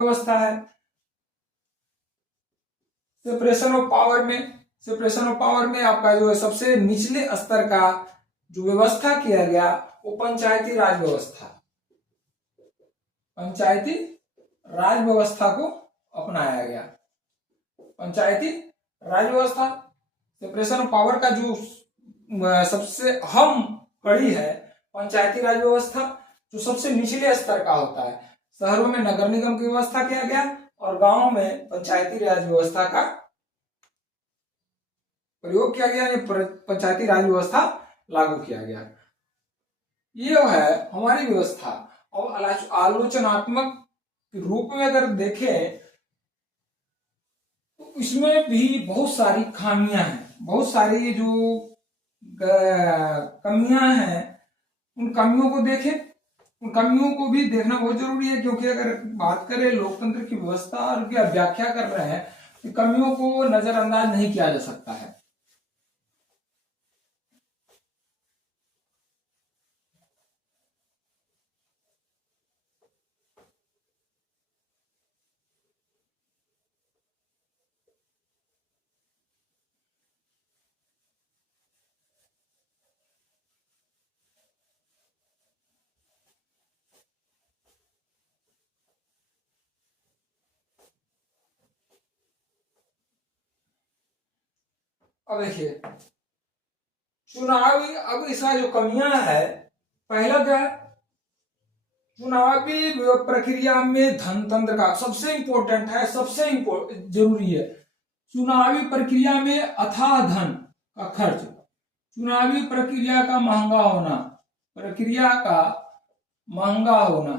व्यवस्था है। Separation of power में आपका जो है सबसे निचले स्तर का जो व्यवस्था किया गया वो पंचायती राज व्यवस्था, पंचायती राज व्यवस्था को अपनाया गया। पंचायती राज व्यवस्था, सेपरेशन ऑफ पावर का जो सबसे अहम कड़ी है पंचायती राज व्यवस्था, जो सबसे निचले स्तर का होता है। शहरों में नगर निगम की व्यवस्था किया गया और गांवों में पंचायती राज व्यवस्था का प्रयोग किया गया, पंचायती राज व्यवस्था लागू किया गया। ये है हमारी व्यवस्था। और आलोचनात्मक रूप में अगर देखें तो इसमें भी बहुत सारी खामियां हैं, बहुत सारी जो कमियां हैं, उन कमियों को देखें, उन कमियों को भी देखना बहुत जरूरी है, क्योंकि अगर बात करें लोकतंत्र की व्यवस्था और क्या व्याख्या कर रहे हैं तो कमियों को नजरअंदाज नहीं किया जा सकता है। अब देखिए चुनावी, अब इसका जो कमियां है, पहला क्या है, चुनावी प्रक्रिया में धनतंत्र का सबसे इंपॉर्टेंट है, सबसे जरूरी है। चुनावी प्रक्रिया में अथाह धन का खर्च, चुनावी प्रक्रिया का महंगा होना, प्रक्रिया का महंगा होना,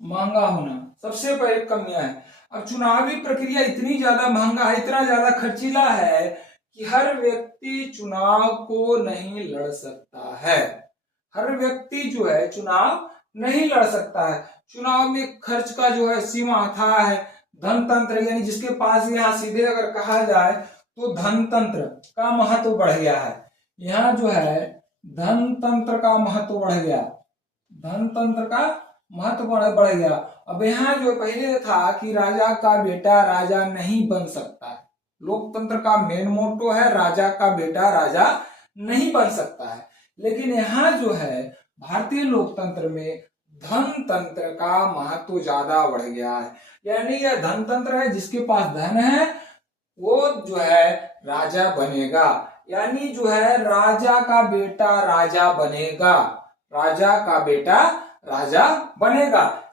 महंगा होना सबसे बड़ी कमियां है। अब चुनावी प्रक्रिया इतनी ज्यादा महंगा है, इतना ज्यादा खर्चीला है कि हर व्यक्ति चुनाव को नहीं लड़ सकता है। हर व्यक्ति जो है चुनाव नहीं लड़ सकता है। चुनाव में खर्च का जो है सीमा अथाह है। धनतंत्र यानी जिसके पास यहाँ सीधे अगर कहा जाए तो धनतंत्र का महत्व बढ़ गया है। यहाँ जो है धनतंत्र का महत्व बढ़ गया, धनतंत्र का महत्व बढ़ गया। अब यहाँ जो पहले था कि राजा का बेटा राजा नहीं बन सकता है, लोकतंत्र का मेन मोटो है राजा का बेटा राजा नहीं बन सकता है, लेकिन यहाँ जो है भारतीय लोकतंत्र में धनतंत्र का महत्व ज्यादा बढ़ गया है। यानी यह धनतंत्र है, जिसके पास धन है वो जो है राजा बनेगा, यानी जो है राजा का बेटा राजा बनेगा, राजा का बेटा राजा बनेगा।